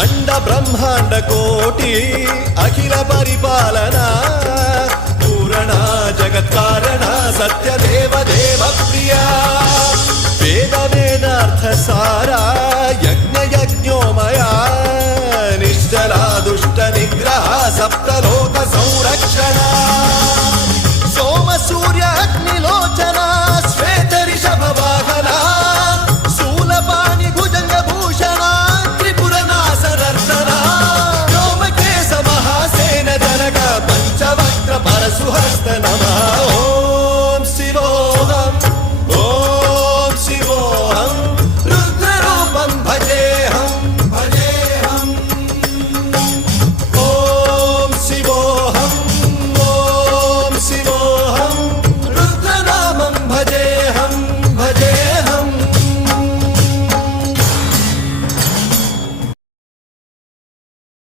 अंड ब्रह्मांड कोटि अखिल परिपालना पूरणा जगत्कारणा सत्यदेव देव प्रिया वेद वेदार्थ सारा यज्ञ यज्ञोमय